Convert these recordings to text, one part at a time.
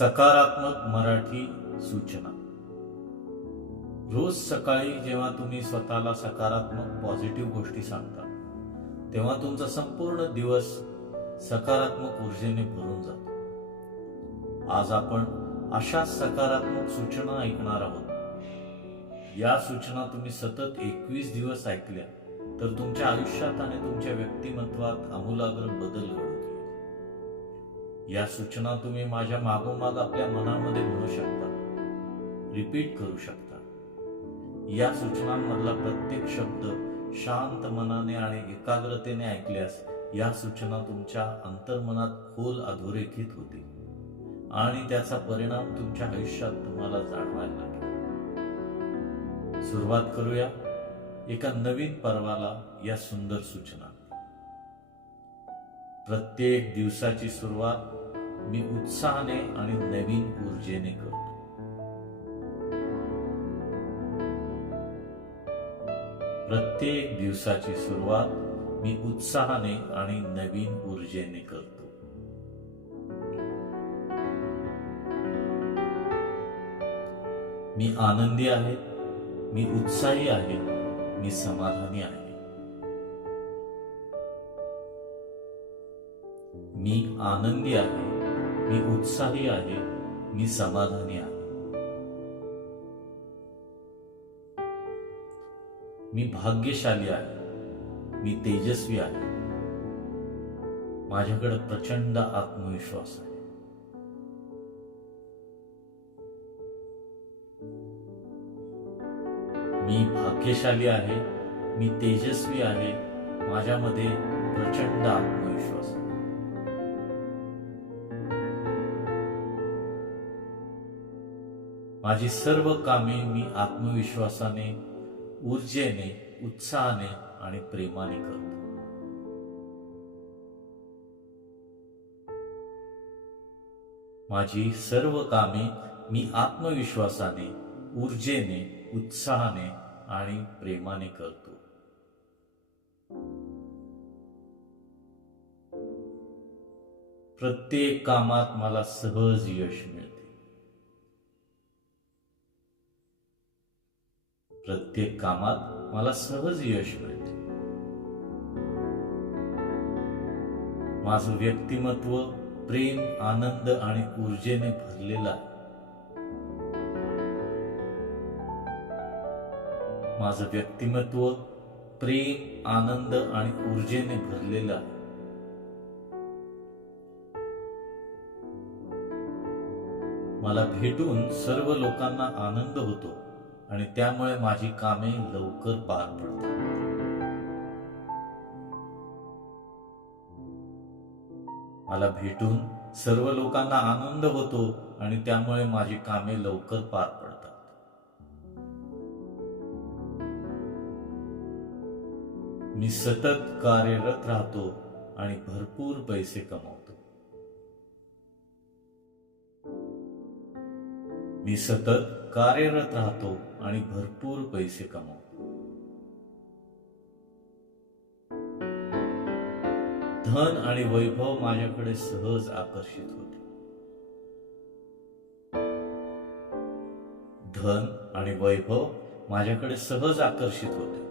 सकारात्मक मराठी सूचना. रोज सकाळी जेव्हा तुम्ही स्वतःला सकारात्मक पॉझिटिव्ह गोष्टी सांगता तेव्हा तुमचा संपूर्ण दिवस सकारात्मक ऊर्जेने भरून जातो. आज आपण अशा सकारात्मक सूचना ऐकणार आहोत. या सूचना तुम्ही सतत 21 दिवस ऐकल्या तर तुमच्या आयुष्यात आणि तुमच्या व्यक्तिमत्वात आमूलाग्र बदल घडून येईल. या सूचना तुम्ही माझ्या मागोमाग आपल्या मनामध्ये म्हणू शकता, रिपीट करू शकता. या सूचनांमधला प्रत्येक शब्द शांत मनाने आणि एकाग्रतेने ऐकल्यास या सूचना तुमच्या अंतर्मनात खोल अधोरेखित होतील आणि त्याचा परिणाम तुमच्या आयुष्यात तुम्हाला जाणवायला लागेल. सुरुवात करूया एका नवीन पर्वाला या सुंदर सूचना. प्रत्येक दिवसाची सुरुवात मी उत्साहाने आणि नवीन ऊर्जेने करतो. प्रत्येक दिवसाची सुरुवात मी उत्साहाने आणि नवीन ऊर्जेने करतो. मी आनंदी आहे, मी उत्साही आहे, मी समाधानी आहे. मी आनंदी आहे, मी उत्साही आहे, मी समाधानी आहे. मी भाग्यशाली आहे, मी तेजस्वी आहे. माझ्याकडे प्रचंड आत्मविश्वास आहे. मी भाग्यशाली आहे, मी तेजस्वी आहे. माझ्यामध्ये प्रचंड आत्मविश्वास आहे. माझी सर्व कामे मी आत्मविश्वासाने, ऊर्जेने, उत्साहाने आणि प्रेमाने करतो. माझी सर्व कामे मी आत्मविश्वासाने, ऊर्जेने, उत्साहाने आणि प्रेमाने करतो. प्रत्येक कामात मला सहज यश मिळते. प्रत्येक कामात मला सहज यश मिळते. माझं व्यक्तिमत्व प्रेम, आनंद आणि ऊर्जेने भरलेलं आहे. माझं व्यक्तिमत्व प्रेम, आनंद आणि ऊर्जेने भरलेलं आहे. मला भेटून सर्व लोकांना आनंद होतो आणि त्यामुळे माझी कामे लवकर पार पडतात. मला भेटून सर्व लोकांना आनंद होतो आणि त्यामुळे माझी कामे लवकर पार पडतात. मी सतत कार्यरत राहतो आणि भरपूर पैसे कमवतो. मी सतत कार्यरत राहतो आणि भरपूर पैसे कमवतो. धन आणि वैभव माझ्याकडे सहज आकर्षित होते. धन आणि वैभव माझ्याकडे सहज आकर्षित होते.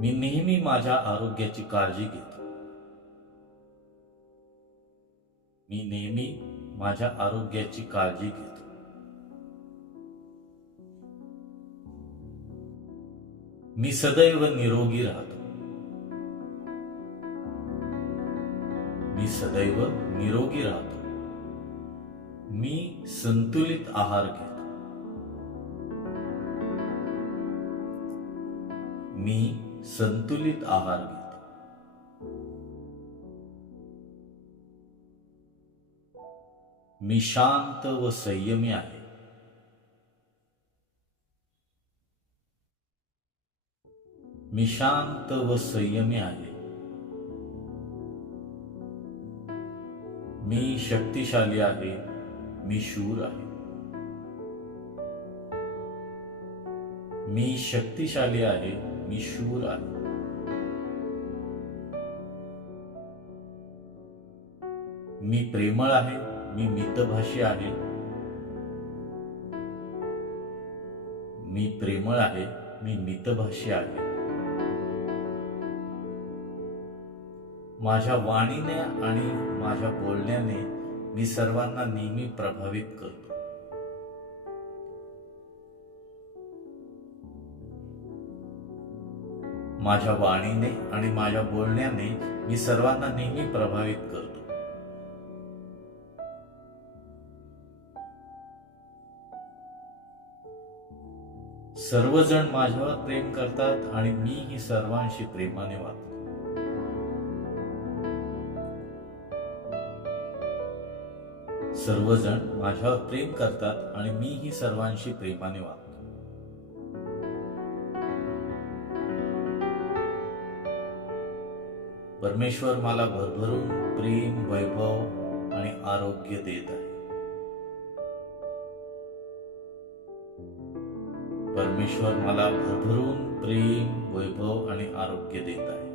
मी नेहमी माझ्या आरोग्याची काळजी घेतो. मी नेहमी माझ्या आरोग्याची काळजी घेतो. मी सदैव निरोगी राहतो. मी सदैव निरोगी राहतो. मी संतुलित आहार घेतो. मी संतुलित आहार घेतो. मी शांत व संयमी आहे. मी शांत व संयमी आहे. मी शक्तिशाली आहे. मी शूर आहे. मी शक्तिशाली आहे. मी शूर आहे. मी प्रेमळ आहे, मी मितभाषी आहे. मी प्रेमळ आहे, मी मितभाषी आहे. माझ्या वाणीने आणि माझ्या बोलण्याने मी सर्वांना नेहमी प्रभावित करतो. माझ्या वाणीने आणि माझ्या बोलण्याने मी सर्वांना नेहमी प्रभावित करतो. सर्वजण माझ्यावर प्रेम करतात आणि मीही सर्वांशी प्रेमाने वागतो. सर्वजण माझ्यावर प्रेम करतात आणि मीही सर्वांशी प्रेमाने वागतो. परमेश्वर मला भरभरून प्रेम, वैभव आणि आरोग्य देत आहे. परमेश्वर मला भरभरून प्रेम, वैभव आणि आरोग्य देत आहे.